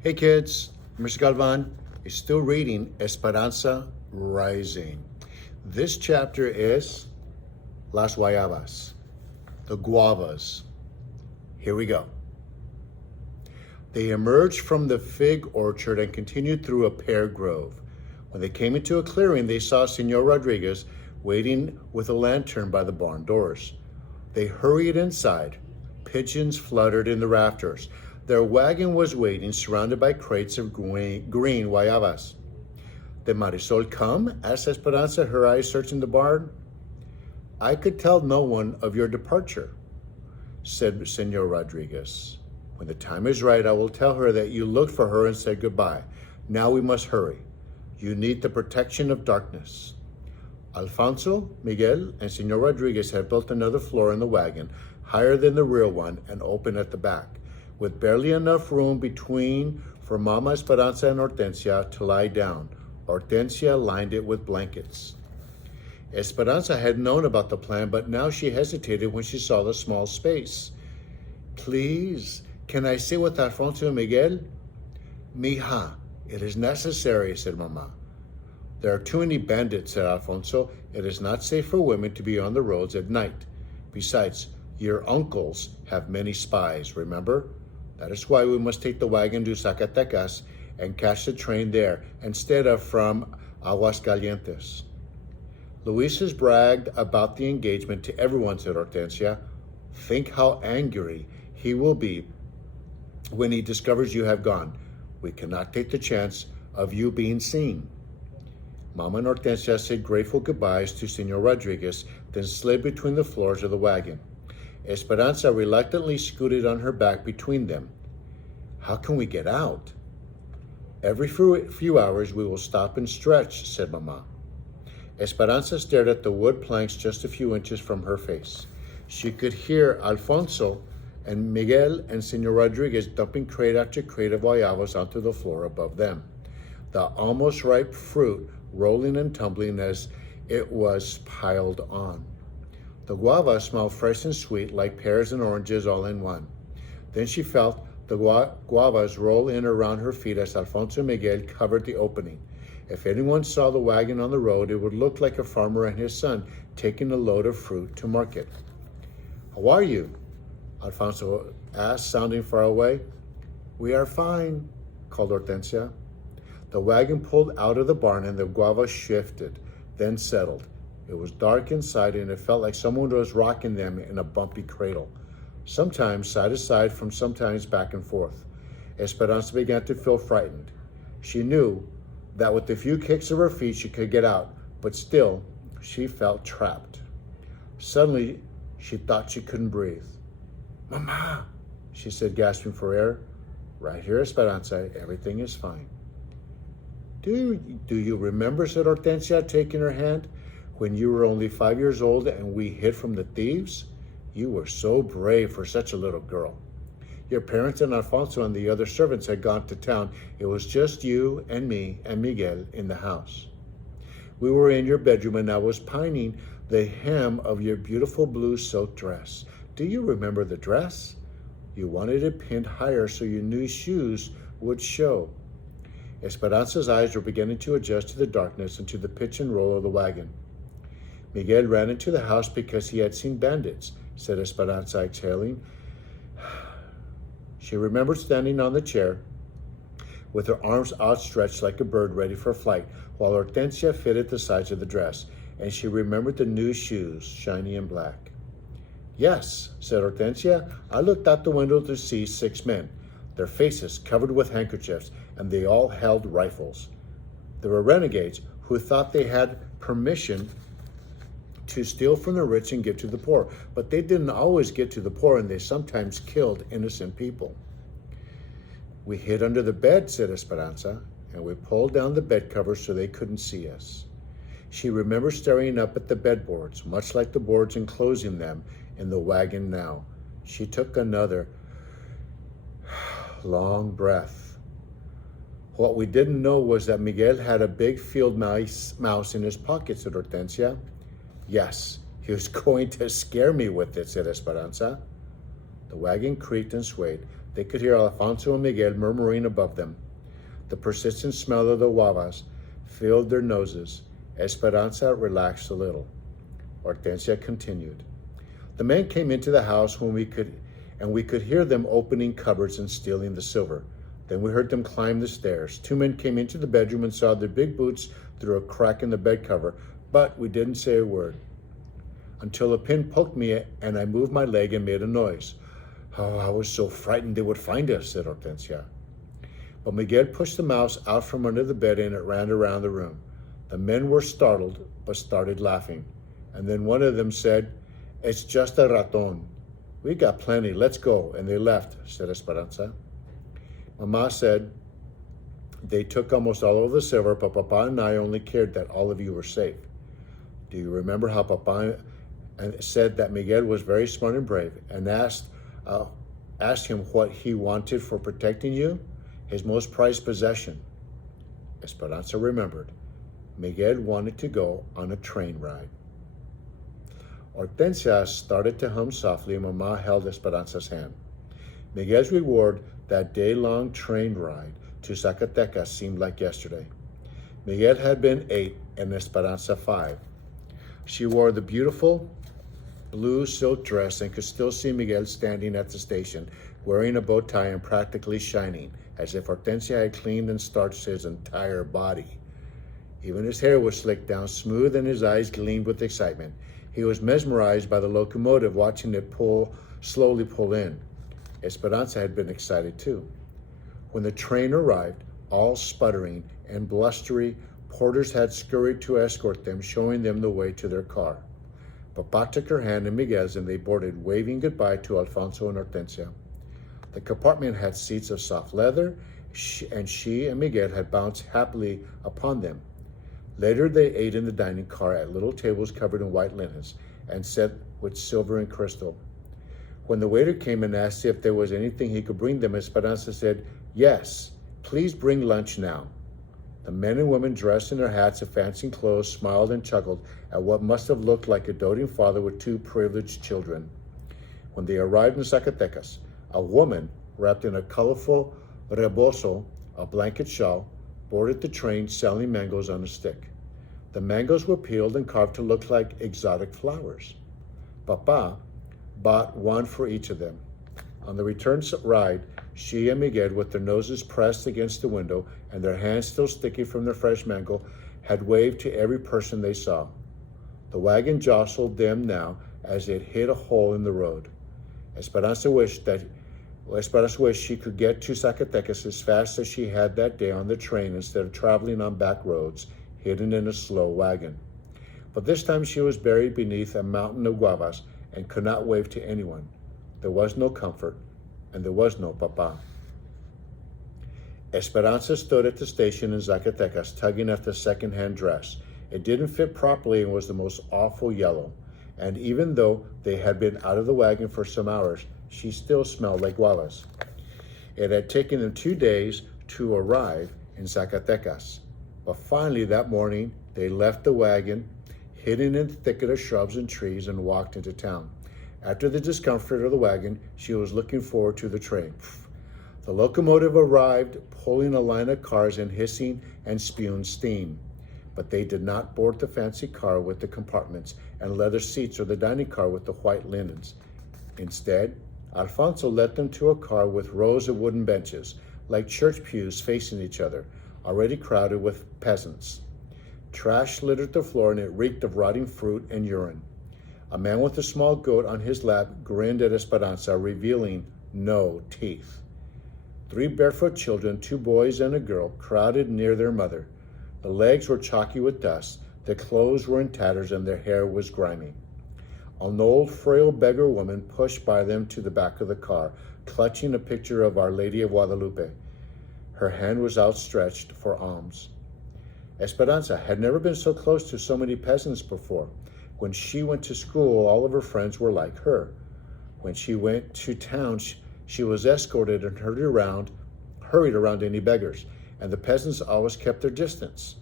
Hey kids, Mr. Galvan is still reading Esperanza Rising. This chapter is Las Guayabas, the guavas. Here we go. They emerged from the fig orchard and continued through a pear grove. When they came into a clearing, they saw Senor Rodriguez waiting with a lantern by the barn doors. They hurried inside. Pigeons fluttered in the rafters. Their wagon was waiting, surrounded by crates of green guayabas. Did Marisol come? Asked Esperanza, her eyes searching the barn. I could tell no one of your departure, said Senor Rodriguez. When the time is right, I will tell her that you looked for her and said goodbye. Now we must hurry. You need the protection of darkness. Alfonso, Miguel, and Senor Rodriguez had built another floor in the wagon, higher than the rear one and open at the back, with barely enough room between for Mama Esperanza and Hortensia to lie down. Hortensia lined it with blankets. Esperanza had known about the plan, but now she hesitated when she saw the small space. Please, can I sit with Alfonso and Miguel? Mija, it is necessary, said Mama. There are too many bandits, said Alfonso. It is not safe for women to be on the roads at night. Besides, your uncles have many spies, remember? That is why we must take the wagon to Zacatecas and catch the train there instead of from Aguascalientes. Luis has bragged about the engagement to everyone, said Hortensia. Think how angry he will be when he discovers you have gone. We cannot take the chance of you being seen. Mama and Hortensia said grateful goodbyes to Senor Rodriguez, then slid between the floors of the wagon. Esperanza reluctantly scooted on her back between them. How can we get out? Every few hours we will stop and stretch, said Mama. Esperanza stared at the wood planks just a few inches from her face. She could hear Alfonso and Miguel and Senor Rodriguez dumping crate after crate of guayabas onto the floor above them, the almost ripe fruit rolling and tumbling as it was piled on. The guava smelled fresh and sweet like pears and oranges all in one. Then she felt the guavas roll in around her feet as Alfonso and Miguel covered the opening. If anyone saw the wagon on the road, it would look like a farmer and his son taking a load of fruit to market. How are you? Alfonso asked, sounding far away. We are fine, called Hortensia. The wagon pulled out of the barn and the guavas shifted, then settled. It was dark inside and it felt like someone was rocking them in a bumpy cradle, sometimes side to side, sometimes back and forth. Esperanza began to feel frightened. She knew that with a few kicks of her feet she could get out, but still she felt trapped. Suddenly she thought she couldn't breathe. Mama, she said, gasping for air. Right here, Esperanza, everything is fine. Do you remember, said Hortensia, taking her hand, when you were only 5 years old and we hid from the thieves? You were so brave for such a little girl. Your parents and Alfonso and the other servants had gone to town. It was just you and me and Miguel in the house. We were in your bedroom and I was pining the hem of your beautiful blue silk dress. Do you remember the dress? You wanted it pinned higher so your new shoes would show. Esperanza's eyes were beginning to adjust to the darkness and to the pitch and roll of the wagon. Miguel ran into the house because he had seen bandits, said Esperanza, exhaling. She remembered standing on the chair with her arms outstretched like a bird ready for flight, while Hortensia fitted the sides of the dress, and she remembered the new shoes, shiny and black. Yes, said Hortensia. I looked out the window to see 6 men, their faces covered with handkerchiefs, and they all held rifles. They were renegades who thought they had permission to steal from the rich and give to the poor, but they didn't always get to the poor, and they sometimes killed innocent people. We hid under the bed, said Esperanza, and we pulled down the bed covers so they couldn't see us. She remembered staring up at the bedboards, much like the boards enclosing them in the wagon now. She took another long breath. What we didn't know was that Miguel had a big field mouse in his pocket, said Hortensia. Yes, he was going to scare me with it, said Esperanza. The wagon creaked and swayed. They could hear Alfonso and Miguel murmuring above them. The persistent smell of the guavas filled their noses. Esperanza relaxed a little. Hortensia continued. The men came into the house we could hear them opening cupboards and stealing the silver. Then we heard them climb the stairs. 2 men came into the bedroom and saw their big boots through a crack in the bed cover, but we didn't say a word. Until a pin poked me and I moved my leg and made a noise. Oh, I was so frightened they would find us, said Hortensia. But Miguel pushed the mouse out from under the bed and it ran around the room. The men were startled, but started laughing. And then one of them said, "It's just a raton. We got plenty, let's go." And they left, said Esperanza. Mama said, "They took almost all of the silver, but Papa and I only cared that all of you were safe." Do you remember how Papa said that Miguel was very smart and brave and asked him what he wanted for protecting you? His most prized possession. Esperanza remembered. Miguel wanted to go on a train ride. Hortensia started to hum softly and Mama held Esperanza's hand. Miguel's reward, that day-long train ride to Zacatecas, seemed like yesterday. Miguel had been 8 and Esperanza 5. She wore the beautiful blue silk dress and could still see Miguel standing at the station, wearing a bow tie and practically shining, as if Hortensia had cleaned and starched his entire body. Even his hair was slicked down smooth and his eyes gleamed with excitement. He was mesmerized by the locomotive, watching it slowly pull in. Esperanza had been excited too. When the train arrived, all sputtering and blustery, porters had scurried to escort them, showing them the way to their car. Papa took her hand in Miguel's and they boarded, waving goodbye to Alfonso and Hortensia. The compartment had seats of soft leather, and she and Miguel had bounced happily upon them. Later, they ate in the dining car at little tables covered in white linens and set with silver and crystal. When the waiter came and asked if there was anything he could bring them, Esperanza said, "Yes, please bring lunch now." The men and women dressed in their hats and fancy clothes smiled and chuckled at what must have looked like a doting father with 2 privileged children. When they arrived in Zacatecas, a woman wrapped in a colorful rebozo, a blanket shawl, boarded the train selling mangoes on a stick. The mangoes were peeled and carved to look like exotic flowers. Papa bought one for each of them. On the return ride, she and Miguel, with their noses pressed against the window and their hands still sticky from their fresh mango, had waved to every person they saw. The wagon jostled them now as it hit a hole in the road. Esperanza wished she could get to Zacatecas as fast as she had that day on the train instead of traveling on back roads, hidden in a slow wagon. But this time she was buried beneath a mountain of guavas and could not wave to anyone. There was no comfort, and there was no Papa. Esperanza stood at the station in Zacatecas, tugging at the second-hand dress. It didn't fit properly and was the most awful yellow. And even though they had been out of the wagon for some hours, she still smelled like guavas. It had taken them 2 days to arrive in Zacatecas. But finally that morning, they left the wagon, hidden in the thicket of shrubs and trees, and walked into town. After the discomfort of the wagon, she was looking forward to the train. The locomotive arrived, pulling a line of cars and hissing and spewing steam. But they did not board the fancy car with the compartments and leather seats or the dining car with the white linens. Instead, Alfonso led them to a car with rows of wooden benches, like church pews facing each other, already crowded with peasants. Trash littered the floor and it reeked of rotting fruit and urine. A man with a small goat on his lap grinned at Esperanza, revealing no teeth. 3 barefoot children, 2 boys and a girl, crowded near their mother. The legs were chalky with dust, their clothes were in tatters, and their hair was grimy. An old, frail beggar woman pushed by them to the back of the car, clutching a picture of Our Lady of Guadalupe. Her hand was outstretched for alms. Esperanza had never been so close to so many peasants before. When she went to school, all of her friends were like her. When she went to town, she was escorted and hurried around any beggars, and the peasants always kept their distance.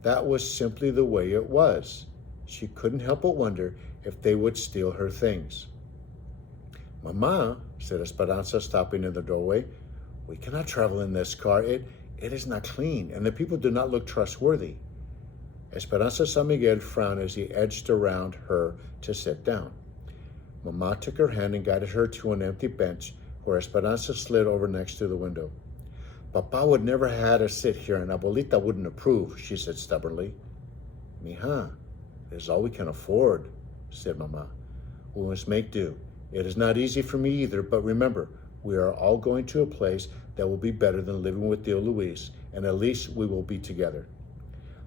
That was simply the way it was. She couldn't help but wonder if they would steal her things. Mama, said Esperanza, stopping in the doorway, we cannot travel in this car. It is not clean, and the people do not look trustworthy. Esperanza saw Miguel frown as he edged around her to sit down. Mama took her hand and guided her to an empty bench where Esperanza slid over next to the window. Papa would never have had us sit here, and Abuelita wouldn't approve, she said stubbornly. Mija, it is all we can afford, said Mama. We must make do. It is not easy for me either, but remember, we are all going to a place that will be better than living with Tio Luis, and at least we will be together.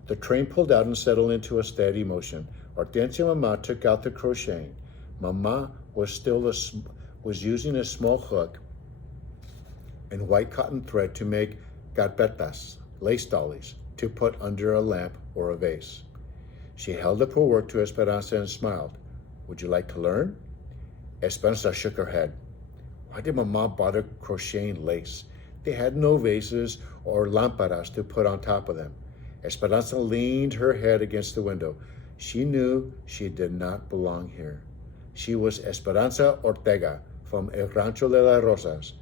The train pulled out and settled into a steady motion. Hortensia and Mama took out the crocheting. Mama was using a small hook and white cotton thread to make carpetas, lace dollies, to put under a lamp or a vase. She held up her work to Esperanza and smiled. Would you like to learn? Esperanza shook her head. Why did Mama bother crocheting lace? They had no vases or lámparas to put on top of them. Esperanza leaned her head against the window. She knew she did not belong here. She was Esperanza Ortega from El Rancho de las Rosas.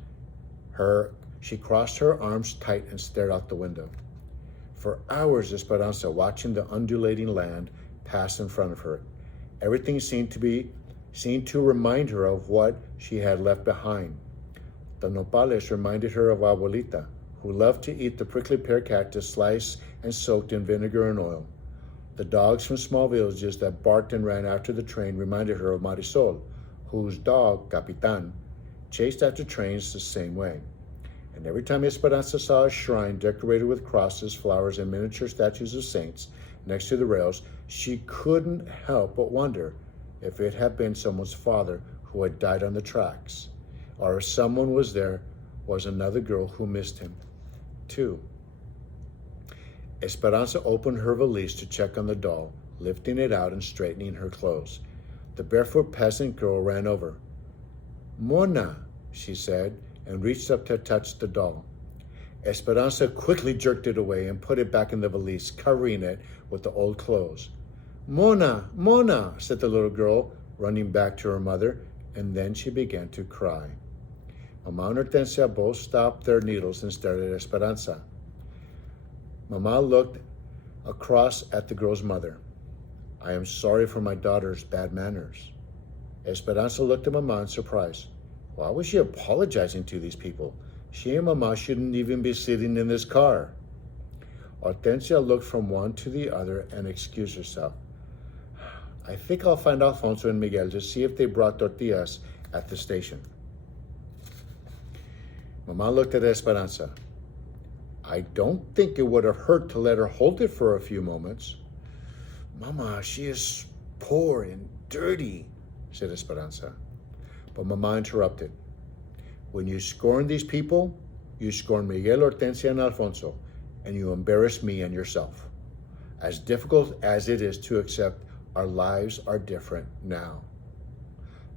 She crossed her arms tight and stared out the window. For hours, Esperanza, watching the undulating land pass in front of her. Everything seemed to remind her of what she had left behind. The nopales reminded her of Abuelita, who loved to eat the prickly pear cactus sliced and soaked in vinegar and oil. The dogs from small villages that barked and ran after the train reminded her of Marisol, whose dog, Capitan, chased after trains the same way. And every time Esperanza saw a shrine decorated with crosses, flowers, and miniature statues of saints next to the rails, she couldn't help but wonder if it had been someone's father who had died on the tracks, or if someone was another girl who missed him, too. Esperanza opened her valise to check on the doll, lifting it out and straightening her clothes. The barefoot peasant girl ran over. Mona, she said, and reached up to touch the doll. Esperanza quickly jerked it away and put it back in the valise, covering it with the old clothes. Mona, Mona, said the little girl, running back to her mother, and then she began to cry. Mama and Hortensia both stopped their needles and stared at Esperanza. Mama looked across at the girl's mother. I am sorry for my daughter's bad manners. Esperanza looked at Mama in surprise. Why was she apologizing to these people? She and Mama shouldn't even be sitting in this car. Hortensia looked from one to the other and excused herself. I think I'll find Alfonso and Miguel to see if they brought tortillas at the station. Mama looked at Esperanza. I don't think it would have hurt to let her hold it for a few moments. Mama, she is poor and dirty, said Esperanza. But Mama interrupted. When you scorn these people, you scorn Miguel, Hortensia, and Alfonso, and you embarrass me and yourself. As difficult as it is to accept, our lives are different now.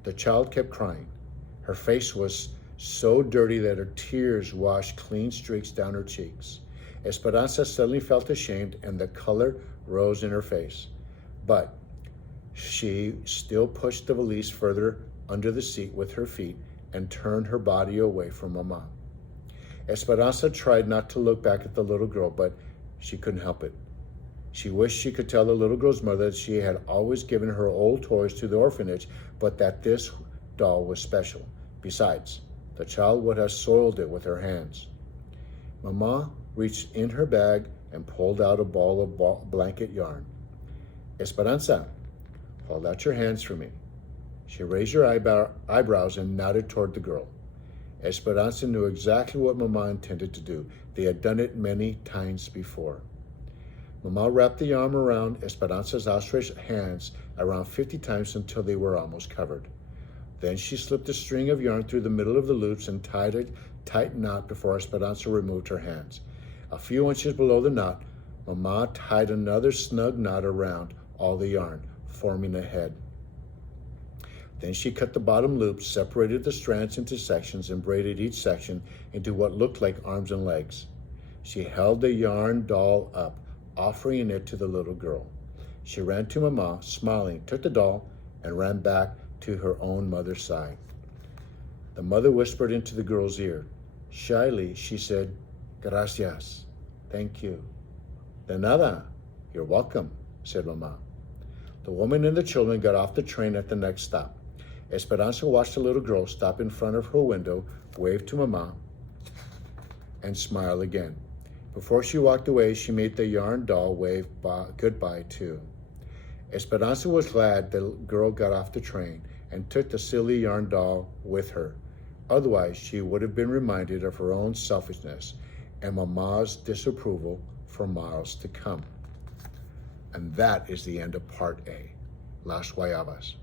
The child kept crying. Her face was so dirty that her tears washed clean streaks down her cheeks. Esperanza suddenly felt ashamed, and the color rose in her face. But she still pushed the valise further under the seat with her feet and turned her body away from Mama. Esperanza tried not to look back at the little girl, but she couldn't help it. She wished she could tell the little girl's mother that she had always given her old toys to the orphanage, but that this doll was special. Besides, the child would have soiled it with her hands. Mama reached in her bag and pulled out a ball of blanket yarn. Esperanza, hold out your hands for me. She raised her eyebrows and nodded toward the girl. Esperanza knew exactly what Mama intended to do. They had done it many times before. Mama wrapped the yarn around Esperanza's outstretched hands around 50 times until they were almost covered. Then she slipped a string of yarn through the middle of the loops and tied a tight knot before Esperanza removed her hands. A few inches below the knot, Mama tied another snug knot around all the yarn, forming a head. Then she cut the bottom loops, separated the strands into sections, and braided each section into what looked like arms and legs. She held the yarn doll up, offering it to the little girl. She ran to Mama, smiling, took the doll, and ran back to her own mother's side. The mother whispered into the girl's ear. Shyly, she said, Gracias. Thank you. De nada. You're welcome, said Mama. The woman and the children got off the train at the next stop. Esperanza watched the little girl stop in front of her window, wave to Mama, and smile again. Before she walked away, she made the yarn doll wave goodbye too. Esperanza was glad the girl got off the train and took the silly yarn doll with her. Otherwise, she would have been reminded of her own selfishness and Mama's disapproval for miles to come. And that is the end of Part A, Las Guayabas.